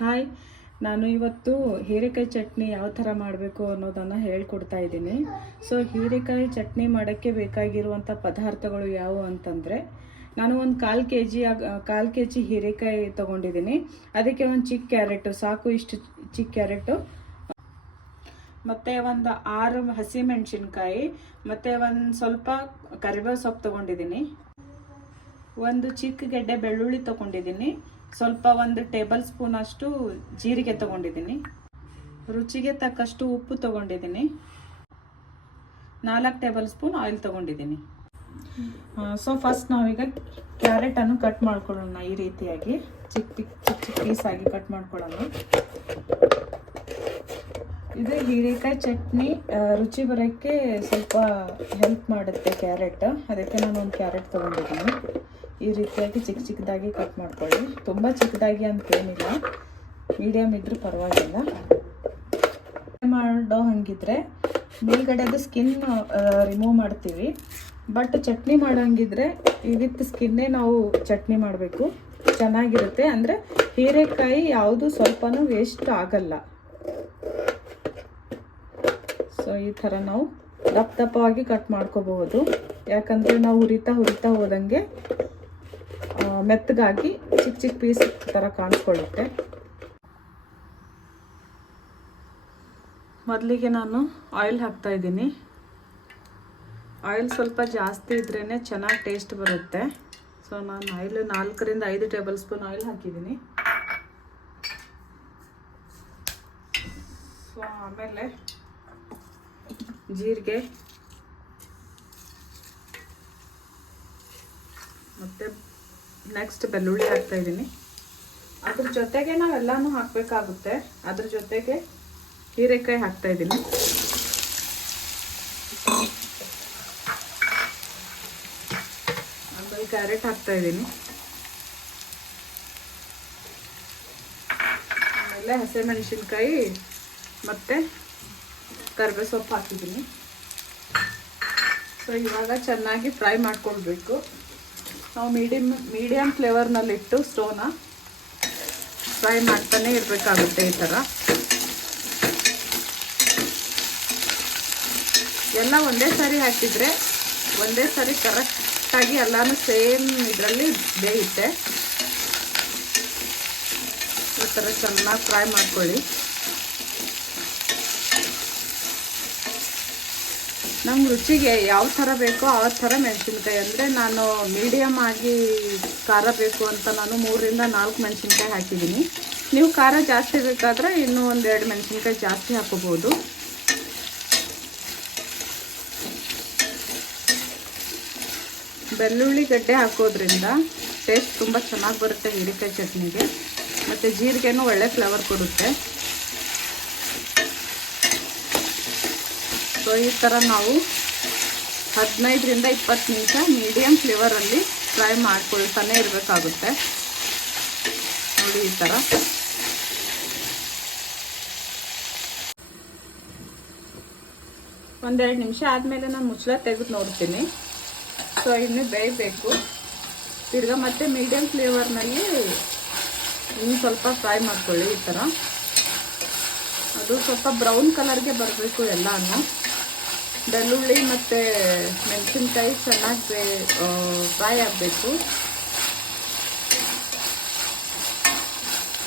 Hi, ನಾನು ಇವತ್ತು ಹೀರೆಕಾಯಿ ಚಟ್ನಿ ಯಾವ ಥರ ಮಾಡಬೇಕು ಅನ್ನೋದನ್ನು ಹೇಳ್ಕೊಡ್ತಾ ಇದ್ದೀನಿ. ಸೊ ಹೀರೆಕಾಯಿ ಚಟ್ನಿ ಮಾಡೋಕ್ಕೆ ಬೇಕಾಗಿರುವಂಥ ಪದಾರ್ಥಗಳು ಯಾವುವು ಅಂತಂದರೆ, ನಾನು ಒಂದು ಕಾಲು ಕೆ ಜಿ ಹೀರೆಕಾಯಿ ತೊಗೊಂಡಿದ್ದೀನಿ. ಅದಕ್ಕೆ ಒಂದು ಚಿಕ್ಕ ಕ್ಯಾರೆಟು ಸಾಕು, ಇಷ್ಟು ಚಿಕ್ಕ ಕ್ಯಾರೆಟು, ಮತ್ತು ಒಂದು 6 ಹಸಿಮೆಣಸಿನ್ಕಾಯಿ, ಮತ್ತು ಒಂದು ಸ್ವಲ್ಪ ಕರಿಬೇವು ಸೊಪ್ಪು ತೊಗೊಂಡಿದ್ದೀನಿ. ಒಂದು ಚಿಕ್ಕ ಗೆಡ್ಡೆ ಬೆಳ್ಳುಳ್ಳಿ ತೊಗೊಂಡಿದ್ದೀನಿ. ಸ್ವಲ್ಪ 1 ಟೇಬಲ್ ಸ್ಪೂನ್ ಅಷ್ಟು ಜೀರಿಗೆ ತೊಗೊಂಡಿದ್ದೀನಿ. ರುಚಿಗೆ ತಕ್ಕಷ್ಟು ಉಪ್ಪು ತೊಗೊಂಡಿದ್ದೀನಿ. 4 ಟೇಬಲ್ ಸ್ಪೂನ್ ಆಯಿಲ್ ತೊಗೊಂಡಿದ್ದೀನಿ. ಸೊ ಫಸ್ಟ್ ನಾವೀಗ ಕ್ಯಾರೆಟನ್ನು ಕಟ್ ಮಾಡ್ಕೊಳ್ಳೋಣ. ಈ ರೀತಿಯಾಗಿ ಚಿಕ್ಕ ಪೀಸಾಗಿ ಕಟ್ ಮಾಡ್ಕೊಳ್ಳೋಣ. ಇದು ಹೀರೆಕಾಯಿ ಚಟ್ನಿ ರುಚಿ ಬರೋಕ್ಕೆ ಸ್ವಲ್ಪ ಹೆಲ್ಪ್ ಮಾಡುತ್ತೆ ಕ್ಯಾರೆಟ್. ಅದಕ್ಕೆ ನಾನು ಒಂದು ಕ್ಯಾರೆಟ್ ತೊಗೊಂಡಿದ್ದೀನಿ. ಈ ರೀತಿಯಾಗಿ ಚಿಕ್ಕದಾಗಿ ಕಟ್ ಮಾಡ್ಕೊಳ್ಳಿ. ತುಂಬ ಚಿಕ್ಕದಾಗಿ ಅಂತೇನಿಲ್ಲ, ಮೀಡಿಯಮ್ ಇದ್ರೂ ಪರವಾಗಿಲ್ಲ. ಮಾಡೋ ಹಂಗಿದ್ರೆ ಮೇಲ್ಗಡೆದು ಸ್ಕಿನ್ ರಿಮೂವ್ ಮಾಡ್ತೀವಿ. ಬಟ್ ಚಟ್ನಿ ಮಾಡೋಂಗಿದ್ರೆ ವಿತ್ ಸ್ಕಿನ್ನೇ ನಾವು ಚಟ್ನಿ ಮಾಡಬೇಕು, ಚೆನ್ನಾಗಿರುತ್ತೆ. ಅಂದರೆ ಹೀರೆಕಾಯಿ ಯಾವುದು ಸ್ವಲ್ಪನೂ ವೇಸ್ಟ್ ಆಗಲ್ಲ. ಸೊ ಈ ಥರ ನಾವು ದಪ್ಪವಾಗಿ ಕಟ್ ಮಾಡ್ಕೋಬಹುದು. ಯಾಕಂದರೆ ನಾವು ಹುರಿತಾ ಹೋದಂಗೆ ಮೆತ್ತಗಾಗಿ ಚಿಕ್ಕ ಪೀಸ್ ಥರ ಕಾಣಿಸ್ಕೊಳ್ಳುತ್ತೆ. ಮೊದಲಿಗೆ ನಾನು ಆಯಿಲ್ ಹಾಕ್ತಾ ಇದ್ದೀನಿ. ಆಯಿಲ್ ಸ್ವಲ್ಪ ಜಾಸ್ತಿ ಇದ್ರೇ ಚೆನ್ನಾಗಿ ಟೇಸ್ಟ್ ಬರುತ್ತೆ. ಸೊ ನಾನು ಆಯಿಲ್ 4 ರಿಂದ 5 ಟೇಬಲ್ ಸ್ಪೂನ್ ಆಯಿಲ್ ಹಾಕಿದ್ದೀನಿ. ಸೊ ಆಮೇಲೆ ಜೀರಿಗೆ ಮತ್ತು ನೆಕ್ಸ್ಟ್ ಬೆಳ್ಳುಳ್ಳಿ ಹಾಕ್ತಾ ಇದ್ದೀನಿ. ಅದ್ರ ಜೊತೆಗೆ ನಾವೆಲ್ಲನೂ ಹಾಕಬೇಕಾಗುತ್ತೆ. ಅದ್ರ ಜೊತೆಗೆ ಹೀರೆಕಾಯಿ ಹಾಕ್ತಾ ಇದ್ದೀನಿ. ಆಮೇಲೆ ಕ್ಯಾರೆಟ್ ಹಾಕ್ತಾ ಇದ್ದೀನಿ. ಆಮೇಲೆ ಹಸಿಮೆಣಸಿನ್ಕಾಯಿ ಮತ್ತು ಕರಿಬೇವು ಸೊಪ್ಪು ಹಾಕಿದ್ದೀನಿ. ಸೊ ಇವಾಗ ಚೆನ್ನಾಗಿ ಫ್ರೈ ಮಾಡ್ಕೊಳ್ಬೇಕು. ನಾವು ಮೀಡಿಯಮ್ ಫ್ಲೇವರ್ನಲ್ಲಿಟ್ಟು ಸ್ಟೋವ್ನ ಫ್ರೈ ಮಾಡ್ತಾನೆ ಇರಬೇಕಾಗುತ್ತೆ. ಈ ಥರ ಎಲ್ಲ ಒಂದೇ ಸಾರಿ ಹಾಕಿದರೆ ಒಂದೇ ಸಾರಿ ಕರೆಕ್ಟಾಗಿ ಎಲ್ಲನೂ ಸೇಮ್ ಇದರಲ್ಲಿ ಬೇಯುತ್ತೆ. ಈ ಥರ ಚೆನ್ನಾಗಿ ಫ್ರೈ ಮಾಡ್ಕೊಳ್ಳಿ. ನಮ್ಮ ರುಚಿಗೆ ಯಾವ ಥರ ಬೇಕೋ ಆ ಥರ ಮೆಣಸಿನ್ಕಾಯಿ, ಅಂದರೆ ನಾನು ಮೀಡಿಯಮ್ ಆಗಿ ಖಾರ ಬೇಕು ಅಂತ ನಾನು 3 ರಿಂದ 4 ಮೆಣಸಿನ್ಕಾಯಿ ಹಾಕಿದ್ದೀನಿ. ನೀವು ಖಾರ ಜಾಸ್ತಿ ಬೇಕಾದರೆ ಇನ್ನೂ 1-2 ಮೆಣಸಿನ್ಕಾಯಿ ಜಾಸ್ತಿ ಹಾಕೋಬೋದು. ಬೆಳ್ಳುಳ್ಳಿ ಗಡ್ಡೆ ಹಾಕೋದ್ರಿಂದ ಟೇಸ್ಟ್ ತುಂಬ ಚೆನ್ನಾಗಿ ಬರುತ್ತೆ ಹೀರೆಕಾಯಿ ಚಟ್ನಿಗೆ. ಮತ್ತು ಜೀರಿಗೆನೂ ಒಳ್ಳೆ ಫ್ಲೇವರ್ ಕೊಡುತ್ತೆ. ಸೊ ಈ ಥರ ನಾವು 15 ರಿಂದ 20 ನಿಮಿಷ ಮೀಡಿಯಮ್ ಫ್ಲೇವರಲ್ಲಿ ಫ್ರೈ ಮಾಡ್ಕೊಳ್ತಾನೆ ಇರಬೇಕಾಗುತ್ತೆ. ನೋಡಿ ಈ ಥರ. ಒಂದೆರಡು ನಿಮಿಷ ಆದಮೇಲೆ ನಾನು ಮುಚ್ಚಳ ತೆಗೆದು ನೋಡ್ತೀನಿ. ಸೊ ಇನ್ನೂ ಬೇಯಬೇಕು. ತಿರ್ಗಾ ಮತ್ತೆ ಮೀಡಿಯಮ್ ಫ್ಲೇವರ್ನಲ್ಲಿ ಇನ್ನು ಸ್ವಲ್ಪ ಫ್ರೈ ಮಾಡ್ಕೊಳ್ಳಿ. ಈ ಥರ ಅದು ಸ್ವಲ್ಪ ಬ್ರೌನ್ ಕಲರ್ಗೆ ಬರಬೇಕು ಎಲ್ಲನೂ. ಬೆಳ್ಳುಳ್ಳಿ ಮತ್ತು ಮೆಣಸಿನ್ಕಾಯಿ ಚೆನ್ನಾಗಿ ಫ್ರೈ ಆಗಬೇಕು.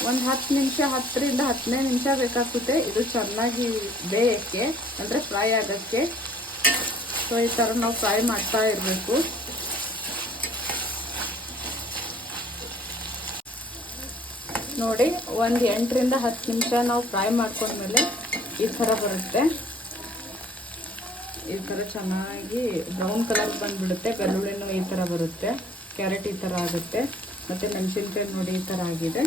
ಒಂದು 10 ನಿಮಿಷ, 10 ರಿಂದ 15 ನಿಮಿಷ ಬೇಕಾಗುತ್ತೆ ಇದು ಚೆನ್ನಾಗಿ ಬೇಯೋಕ್ಕೆ, ಅಂದರೆ ಫ್ರೈ ಆಗೋಕ್ಕೆ. ಸೊ ಈ ಥರ ನಾವು ಫ್ರೈ ಮಾಡ್ತಾ ಇರಬೇಕು. ನೋಡಿ, ಒಂದು 8 ರಿಂದ 10 ನಿಮಿಷ ನಾವು ಫ್ರೈ ಮಾಡ್ಕೊಂಡ್ಮೇಲೆ ಈ ಥರ ಬರುತ್ತೆ. ಈ ಥರ ಚೆನ್ನಾಗಿ ಬ್ರೌನ್ ಕಲರ್ ಬಂದುಬಿಡುತ್ತೆ. ಬೆಳ್ಳುಳ್ಳಿನೂ ಈ ಥರ ಬರುತ್ತೆ, ಕ್ಯಾರೆಟ್ ಈ ಥರ ಆಗುತ್ತೆ, ಮತ್ತು ಮೆಣಸಿನ್ಕಾಯಿ ನೋಡಿ ಈ ಥರ ಆಗಿದೆ.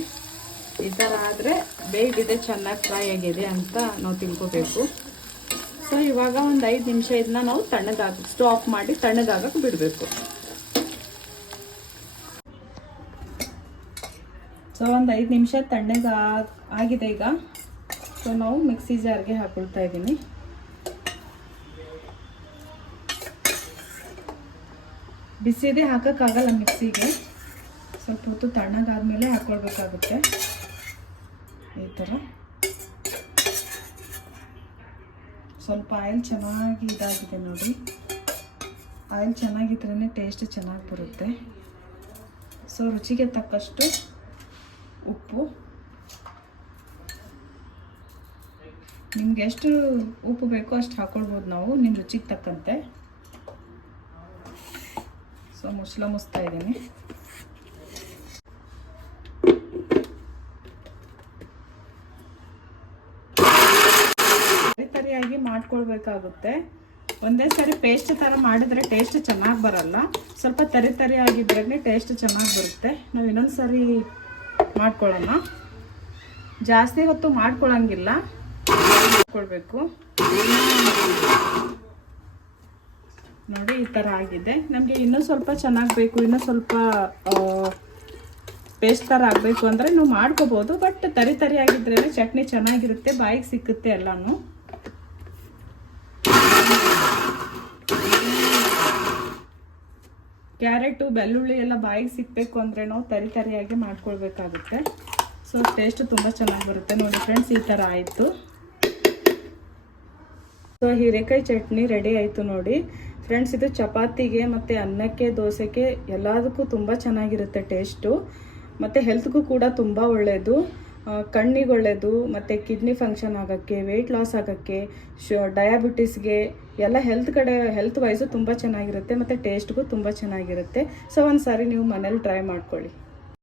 ಈ ಥರ ಆದರೆ ಬೇಯಿದೆ, ಚೆನ್ನಾಗಿ ಫ್ರೈ ಆಗಿದೆ ಅಂತ ನಾವು ತಿಳ್ಕೊಬೇಕು. ಸೊ ಇವಾಗ ಒಂದು 5 ನಿಮಿಷ ಇದನ್ನ ನಾವು ಸ್ಟವ್ ಆಫ್ ಮಾಡಿ ತಣ್ಣಗಾಗಕ್ಕೆ ಬಿಡಬೇಕು. ಸೊ ಒಂದು 5 ನಿಮಿಷ ಆಗಿದೆ ಈಗ. ಸೊ ನಾವು ಮಿಕ್ಸಿ ಜಾರ್ಗೆ ಹಾಕೊಳ್ತಾ ಇದ್ದೀನಿ. ಬಿಸಿದೇ ಹಾಕೋಕ್ಕಾಗಲ್ಲ ಮಿಕ್ಸಿಗೆ, ಸ್ವಲ್ಪ ಹೊತ್ತು ತಣ್ಣಗಾದ್ಮೇಲೆ ಹಾಕ್ಕೊಳ್ಬೇಕಾಗುತ್ತೆ. ಈ ಥರ ಸ್ವಲ್ಪ ಆಯಿಲ್ ಚೆನ್ನಾಗಿ ಇದಾಗಿದೆ ನೋಡಿ. ಆಯಿಲ್ ಚೆನ್ನಾಗಿದ್ರೇ ಟೇಸ್ಟ್ ಚೆನ್ನಾಗಿ ಬರುತ್ತೆ. ಸೊ ರುಚಿಗೆ ತಕ್ಕಷ್ಟು ಉಪ್ಪು, ನಿಮ್ಗೆ ಎಷ್ಟು ಉಪ್ಪು ಬೇಕೋ ಅಷ್ಟು ಹಾಕ್ಕೊಳ್ಬೋದು ನಾವು, ನಿಮ್ಮ ರುಚಿಗೆ ತಕ್ಕಂತೆ. ಸೊ ಮುಚ್ತಾ ಇದ್ದೀನಿ. ತರಿಯಾಗಿ ಮಾಡ್ಕೊಳ್ಬೇಕಾಗುತ್ತೆ. ಒಂದೇ ಸಾರಿ ಪೇಸ್ಟ್ ಥರ ಮಾಡಿದ್ರೆ ಟೇಸ್ಟ್ ಚೆನ್ನಾಗಿ ಬರಲ್ಲ. ಸ್ವಲ್ಪ ತರಿ ಆಗಿದ್ರೇ ಟೇಸ್ಟ್ ಚೆನ್ನಾಗಿ ಬರುತ್ತೆ. ನಾವು ಇನ್ನೊಂದು ಸಾರಿ ಮಾಡ್ಕೊಳ್ಳೋಣ. ಜಾಸ್ತಿ ಹೊತ್ತು ಮಾಡ್ಕೊಳ್ಳೋಂಗಿಲ್ಲ, ಮಾಡ್ಕೊಳ್ಬೇಕು ನೋಡಿ. ಈ ಥರ ಆಗಿದೆ. ನಮಗೆ ಇನ್ನೂ ಸ್ವಲ್ಪ ಚೆನ್ನಾಗಿ ಬೇಕು, ಇನ್ನೂ ಸ್ವಲ್ಪ ಪೇಸ್ಟ್ ಥರ ಆಗಬೇಕು ಅಂದರೆ ನಾವು ಮಾಡ್ಕೋಬೋದು. ಬಟ್ ತರಿ ಆಗಿದ್ರೇ ಚಟ್ನಿ ಚೆನ್ನಾಗಿರುತ್ತೆ, ಬಾಯಿಗೆ ಸಿಕ್ಕುತ್ತೆ ಎಲ್ಲನೂ. ಕ್ಯಾರೆಟು ಬೆಳ್ಳುಳ್ಳಿ ಎಲ್ಲ ಬಾಯಿಗೆ ಸಿಕ್ಕಬೇಕು ಅಂದರೆ ನಾವು ತರಿಯಾಗಿ ಮಾಡ್ಕೊಳ್ಬೇಕಾಗುತ್ತೆ. ಸೊ ಟೇಸ್ಟು ತುಂಬ ಚೆನ್ನಾಗಿ ಬರುತ್ತೆ ನೋಡಿ ಫ್ರೆಂಡ್ಸ್. ಈ ಥರ ಆಯಿತು. ಸೊ ಹೀರೆಕಾಯಿ ಚಟ್ನಿ ರೆಡಿ ಆಯಿತು ನೋಡಿ ಫ್ರೆಂಡ್ಸ್. ಇದು ಚಪಾತಿಗೆ ಮತ್ತು ಅನ್ನಕ್ಕೆ, ದೋಸೆಗೆ ಎಲ್ಲದಕ್ಕೂ ತುಂಬ ಚೆನ್ನಾಗಿರುತ್ತೆ ಟೇಸ್ಟು. ಮತ್ತು ಹೆಲ್ತ್ಗೂ ಕೂಡ ತುಂಬ ಒಳ್ಳೆಯದು. ಕಣ್ಣಿಗೆ ಒಳ್ಳೆಯದು, ಮತ್ತು ಕಿಡ್ನಿ ಫಂಕ್ಷನ್ ಆಗೋಕ್ಕೆ, ವೆಯ್ಟ್ ಲಾಸ್ ಆಗೋಕ್ಕೆ, ಡಯಾಬಿಟಿಸ್ಗೆ ಎಲ್ಲ ಹೆಲ್ತ್ ವೈಸು ತುಂಬ ಚೆನ್ನಾಗಿರುತ್ತೆ. ಮತ್ತು ಟೇಸ್ಟ್ಗೂ ತುಂಬ ಚೆನ್ನಾಗಿರುತ್ತೆ. ಸೊ ಒಂದು ಸಾರಿ ನೀವು ಮನೇಲಿ ಟ್ರೈ ಮಾಡ್ಕೊಳ್ಳಿ.